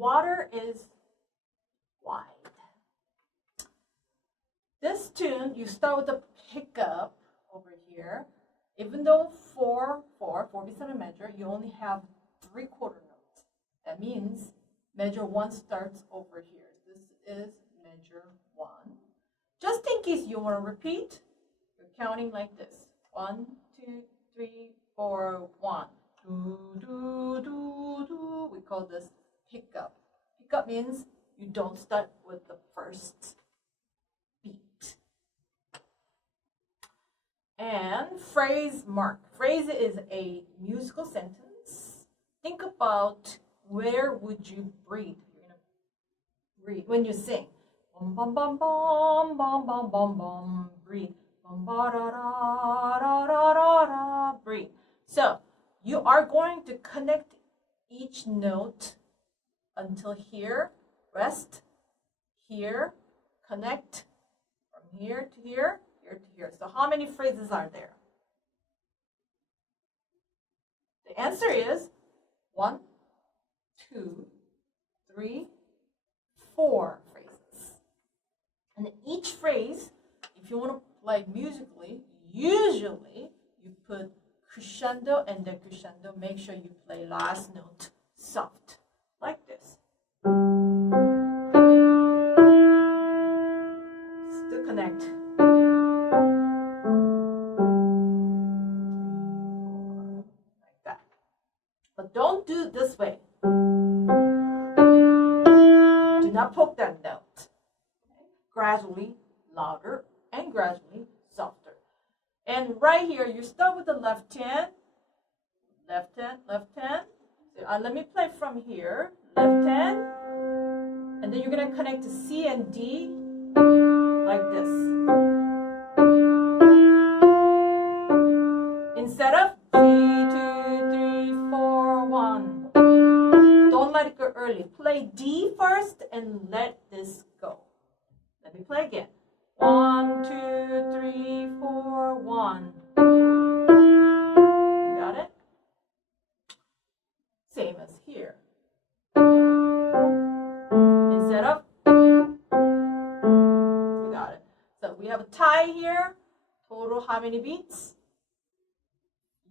Water is wide. This tune, you start with the pickup over here. Even though 4/7 measure, you only have 3/4 notes. That means measure 1 starts over here. This is measure 1. Just in case you want to repeat, you're counting like this. 1, 2, 3, 4, 1. Do, do, do, do. We call this pickup. Pickup means you don't start with the first beat. And phrase mark. Phrase is a musical sentence. Think about where would you breathe. You're gonna breathe when you sing. Bum bum bum bum bum bum bum bum. Breathe. Bum ba da da da da da da. Breathe. So you are going to connect each note until here. Rest. Here. Connect from here to here. Here to here. So how many phrases are there? The answer is 1, 2, 3, 4 phrases. And each phrase, if you want to play musically, usually you put crescendo and decrescendo. Make sure you play last note soft, like this. Still connect. But don't do it this way. Do not poke that note. Okay? Gradually louder and gradually softer. And right here, you start with the left hand. Left hand, left hand. So, let me play from here. Left hand. And then you're going to connect to C and D like this. Instead of 3, 2, 3, 4, 1. Don't let it go early. Play D first and let this go. Let me play again. 1, 2, 3, 4, 1. You got it? Same as here. Instead of, you got it. So we have a tie here. Total how many beats?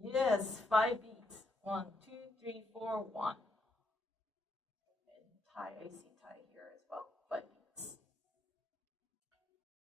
Yes, 5 beats. 1, 2, 3, 4, 1. And tie, I see.